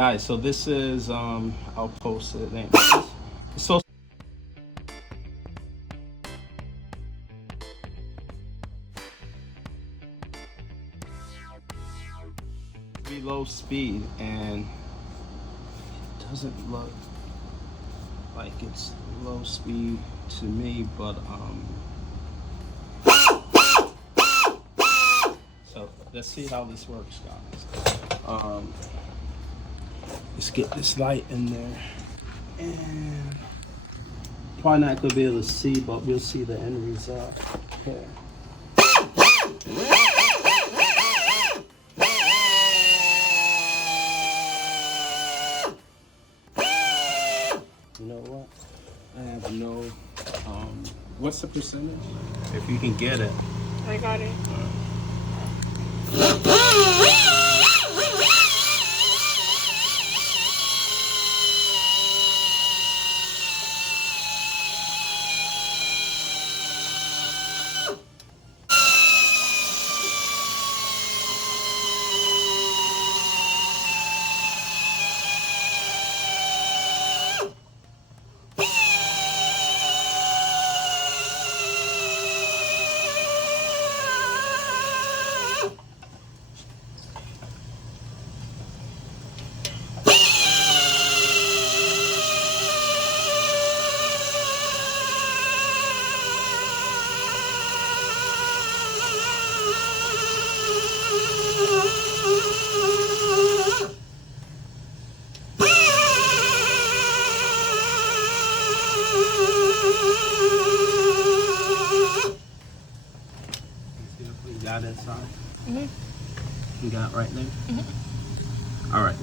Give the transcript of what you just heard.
Guys, so this is I'll post it. It's supposed to be low speed, and it doesn't look like it's low speed to me, but so let's see how this works, guys. Let's get this light in there, and probably not gonna be able to see, but we'll see the end result here. You know what? I have no, what's the percentage? If you can get it. I got it. You got inside? Mm-hmm. You got right there? Mm-hmm. All right.